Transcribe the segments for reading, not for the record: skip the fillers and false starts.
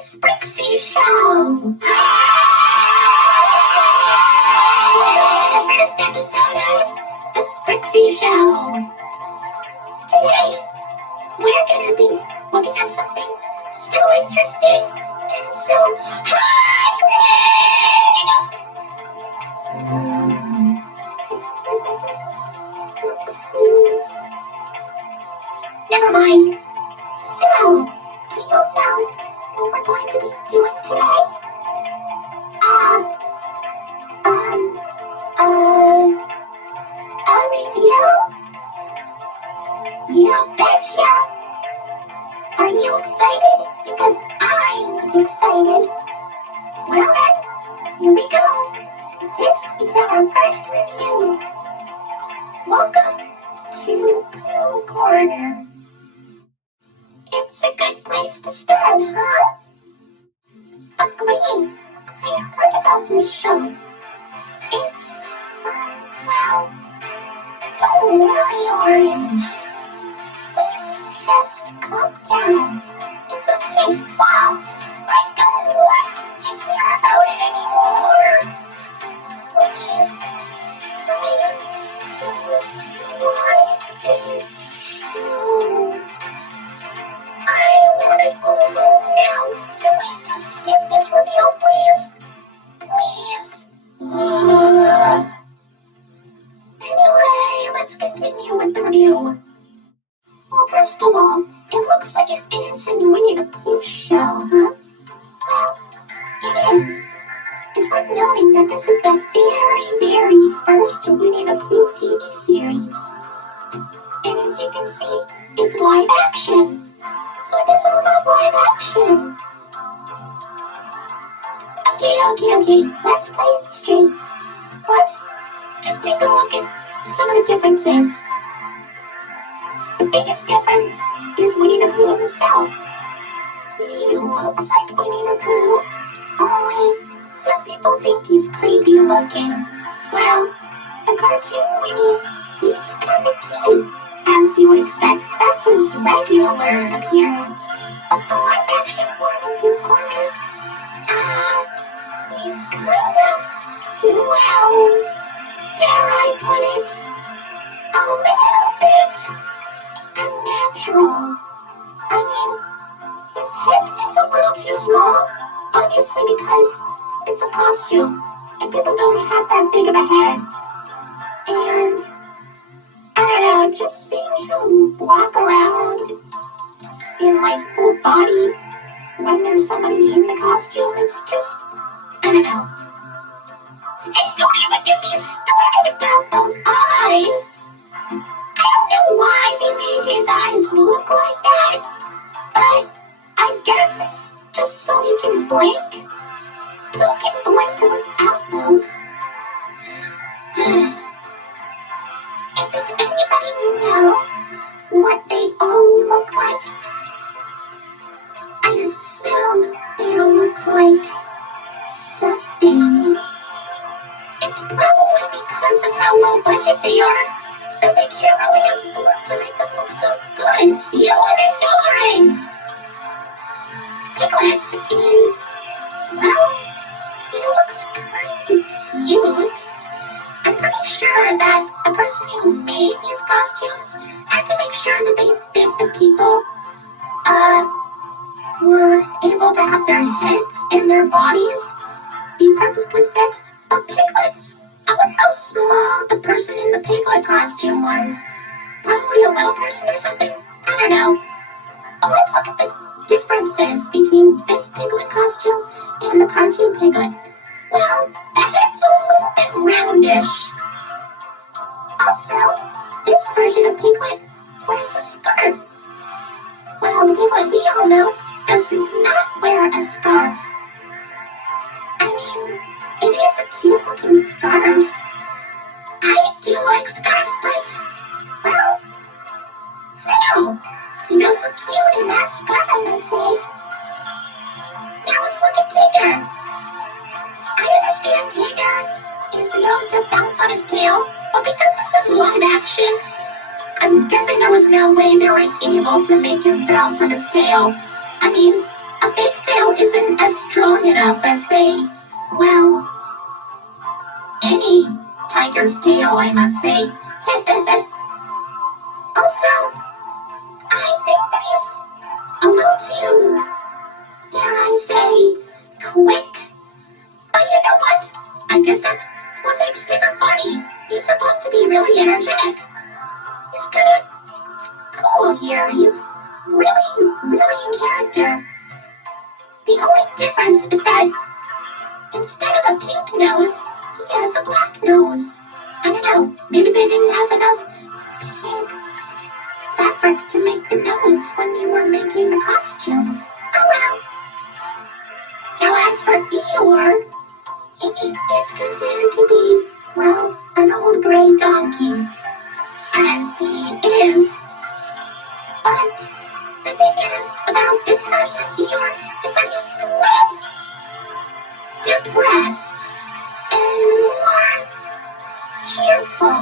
Sprixie Show. Welcome to the first episode of the Sprixie Show. Today, we're gonna be looking at something so interesting and so hungry. Oopsies. Never mind. So, do you know what we're going to be doing today? A review? You betcha! Are you excited? Because I'm excited. Well then, here we go. This is our first review. Welcome to Pooh Corner. It's a good place to start, huh? Agree. I heard about this show. It's, well, don't worry, Orange. Please just calm down. It's okay. Wow, I don't want to hear about it anymore. Please, I don't like this show. I want to go home now. Can we just skip this review, please? Please. Anyway, let's continue with the review. Well, first of all, it looks like an innocent Winnie the Pooh show, huh? Well, it is. It's worth noting that this is the very first Winnie the Pooh TV series. And as you can see, it's live action. Who doesn't love live action? Okay, let's play it straight. Let's just take a look at some of the differences. The biggest difference is Winnie the Pooh himself. He looks like Winnie the Pooh, only some people think he's creepy looking. Well, the cartoon Winnie, he's kinda cute. As you would expect, that's his regular appearance. But the live action one in Pooh Corner, he's kinda, well, dare I put it, a little bit unnatural. I mean, his head seems a little too small, obviously because it's a costume, and people don't have that big of a head. And I don't know, just seeing him walk around in like full body when there's somebody in the costume, it's just, I don't know. And don't even get me started about those eyes. I don't know why they made his eyes look like that, but I guess it's just so he can blink. Who can blink without those? And does anybody know what they all look like? I assume they look like something. It's probably because of how low budget they are that they can't really afford to make them look so good. You know what I'm ignoring? Piglet is, well, he looks kinda cute. I'm pretty sure that the person who made these costumes had to make sure that they fit the people, were able to have their heads and their bodies be perfectly fit. But piglets, I wonder how small the person in the piglet costume was. Probably a little person or something. I don't know. But let's look at the differences between this piglet costume and the cartoon piglet. Well, the head's a little bit roundish. Also, this version of Piglet wears a scarf. Well, the Piglet we all know does not wear a scarf. I mean, it is a cute looking scarf. I do like scarves, but, well, I don't know. He does look cute in that scarf, I must say. Now let's look at Tigger. I understand Tigger is known to bounce on his tail, but because this is live action, I'm guessing there was no way they were able to make him bounce on his tail. I mean, a fake tail isn't just strong enough and say, well, any tiger's tail, I must say. Also, I think that he's a little too, dare I say, quick. But you know what? I guess that's what makes Tigger funny. He's supposed to be really energetic. He's kinda cool here. He's really, really in character. The only difference is that instead of a pink nose, he has a black nose. I don't know, maybe they didn't have enough pink fabric to make the nose when they were making the costumes. Oh well. Now as for Eeyore, he is considered to be, well, an old gray donkey. As he is. But the thing is about this version of Eeyore is that he's less depressed and more cheerful.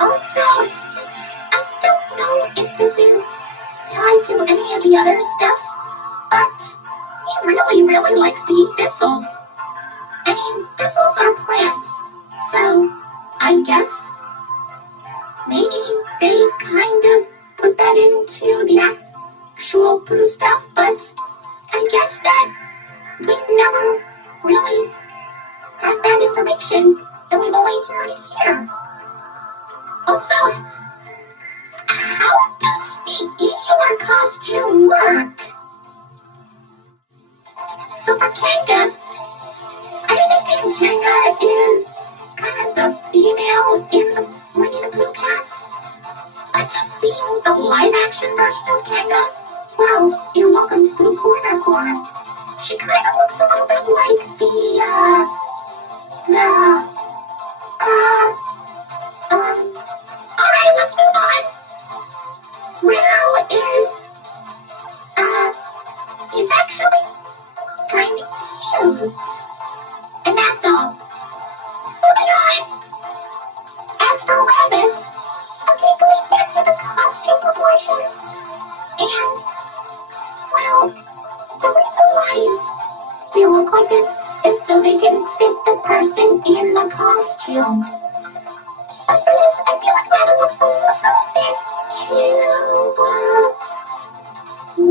Also, I don't know if this is tied to any of the other stuff, but he really, really likes to eat thistles. I mean, thistles are plants, so I guess maybe they kind of put that into the actual Pooh stuff, but I guess that we never really had that information, and we've only heard it here. Also, how does the Eeyore costume work? So for Kanga, I understand Kanga is kind of the female in the Winnie the Pooh cast. But just seeing the live-action version of Kanga, well, you're welcome to Pooh Corner form. She kind of looks a little bit like alright, let's move on. Roo is, he's actually kind of cute. And that's all. Moving on. As for Rabbit, okay, going back to the costume proportions, and, well, the reason why they look like this is so they can fit the person in the costume. But for this, I feel like Rabbit looks a little bit too,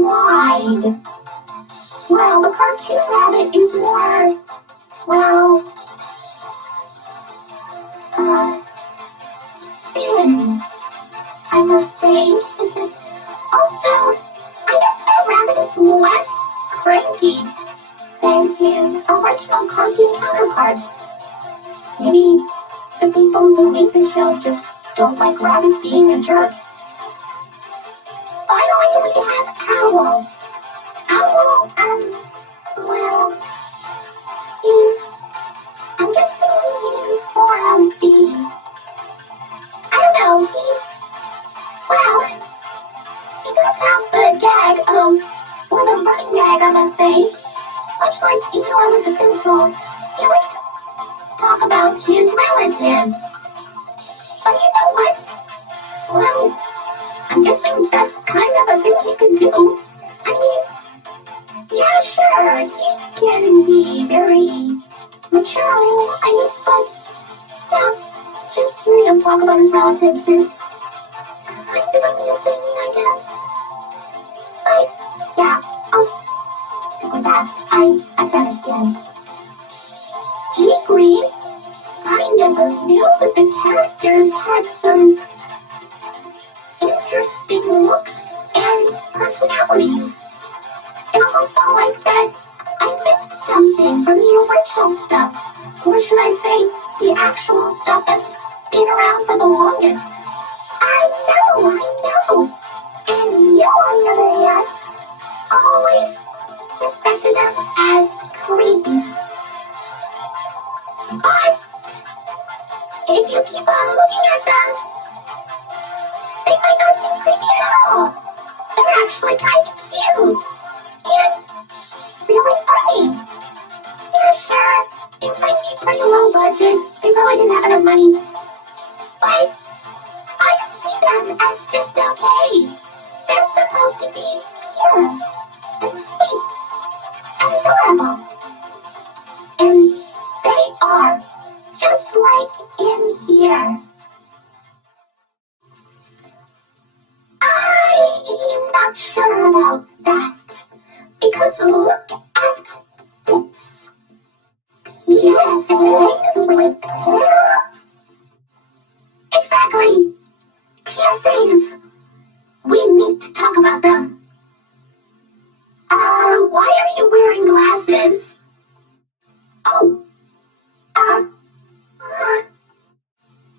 wide. Well, the cartoon Rabbit is more, well, thin, I must say. Also, I noticed that Rabbit is less cranky than his original cartoon counterpart. Maybe the people who made the show just don't like Rabbit being a jerk. Finally, we have Owl. Owl, well, I'm guessing he's more of the, I don't know, he does have the gag of, or the running gag, I must say, much like Eeyore with the thistles. He likes to talk about his relatives. But you know what? Well, I'm guessing that's kind of a thing he can do. I mean, yeah, sure, he can be very mature and wise, but yeah, just hearing him talk about his relatives is kind of amusing, I guess. But yeah, I'll stick with that. I can understand. G Green, I never knew that the characters had some interesting looks and personalities. It almost felt like that I missed something from the original stuff. Or should I say, the actual stuff that's been around for the longest. I know. And you, on the other hand, always respected them as creepy. But if you keep on looking at them, they might not seem creepy at all. They're actually kind of cute and really funny. Yeah, sure, it might be pretty low budget. They probably didn't have enough money. But I see them as just okay. They're supposed to be pure and sweet. And here. I'm not sure about that, because look at this. PSAs with Pooh? Exactly. PSAs. We need to talk about them. Why are you wearing glasses? Oh,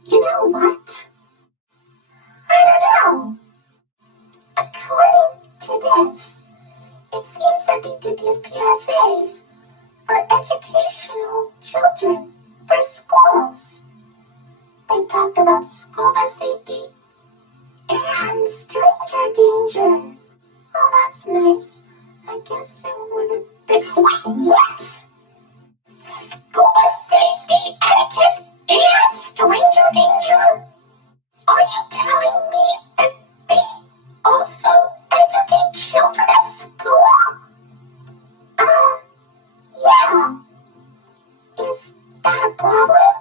you know what? I don't know. According to this, it seems that they did these PSAs for educational children, for schools. They talked about school bus safety and stranger danger. Oh, that's nice. I guess it would have been. Wait, what? School bus safety, etiquette, and stranger danger? Are you telling me that they also educate children at school? Yeah. Is that a problem?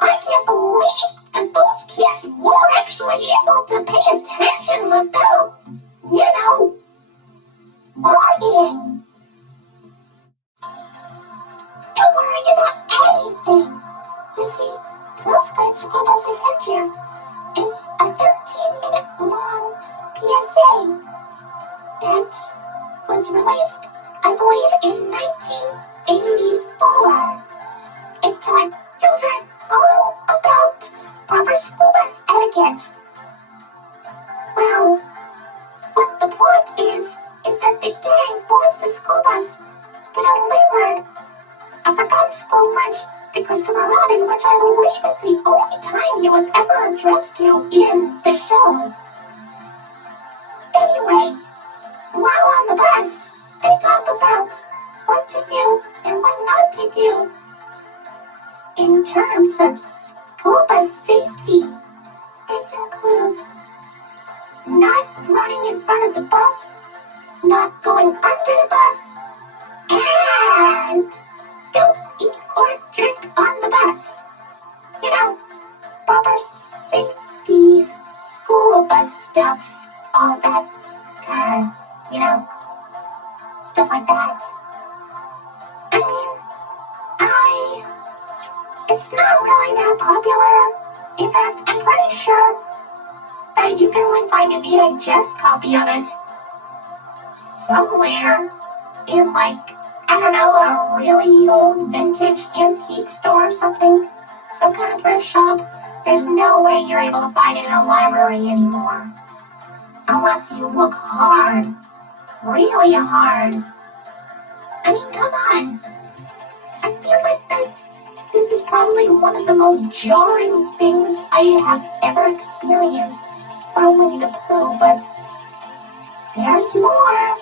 I can't believe that those kids were actually able to pay attention without, worrying. Don't worry about anything. You see, Pooh's School Bus Adventure is a 13-minute long PSA that was released, I believe, in 1984. It taught children all about proper school bus etiquette. Well, what the plot is that the gang boards the school bus to deliver a forgotten school lunch to Christopher Robin, which I believe is the only time he was ever addressed to in the show. Anyway, while on the bus, they talk about what to do and what not to do in terms of school bus safety. This includes not running in front of the bus, not going under the bus, and don't eat or drink on the bus. Proper safety, school bus stuff, all that kind of, stuff like that. It's not really that popular. In fact, I'm pretty sure that you can only find a VHS copy of it somewhere in, I don't know, a really old vintage antique store or something. Some kind of thrift shop. There's no way you're able to find it in a library anymore. Unless you look hard. Really hard. Come on. I feel like this is probably one of the most jarring things I have ever experienced from Winnie the Pooh, but there's more.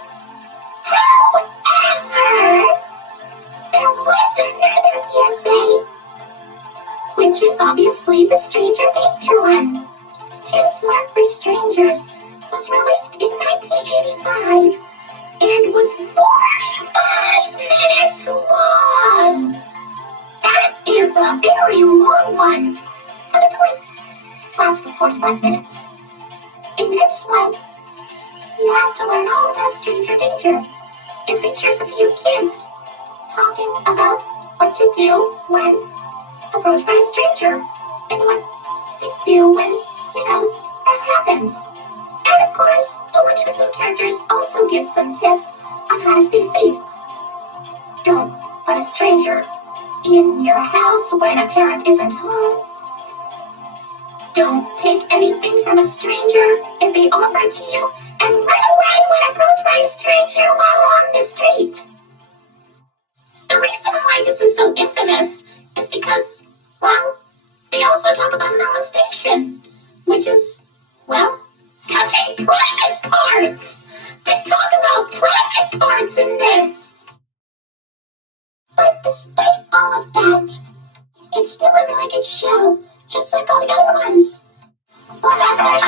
However, there was another PSA, which is obviously the Stranger Danger one. Too Smart for Strangers was released in 1985 and was 45 minutes long. That is a very long one. But it's lasts for 45 minutes. In this one, you have to learn all about Stranger Danger. It features a few kids talking about what to do when approached by a stranger and what they do when, that happens. And of course, the Winnie the Pooh characters also give some tips on how to stay safe. Don't let a stranger in your house when a parent isn't home. Don't take anything from a stranger if they offer it to you, and run away when approached by a stranger while on the street. The reason why this is so infamous is because, they also talk about molestation, which is, touching private parts. They talk about private parts in this. But despite all of that, it's still a really good show, just like all the other ones. Well, that's our show.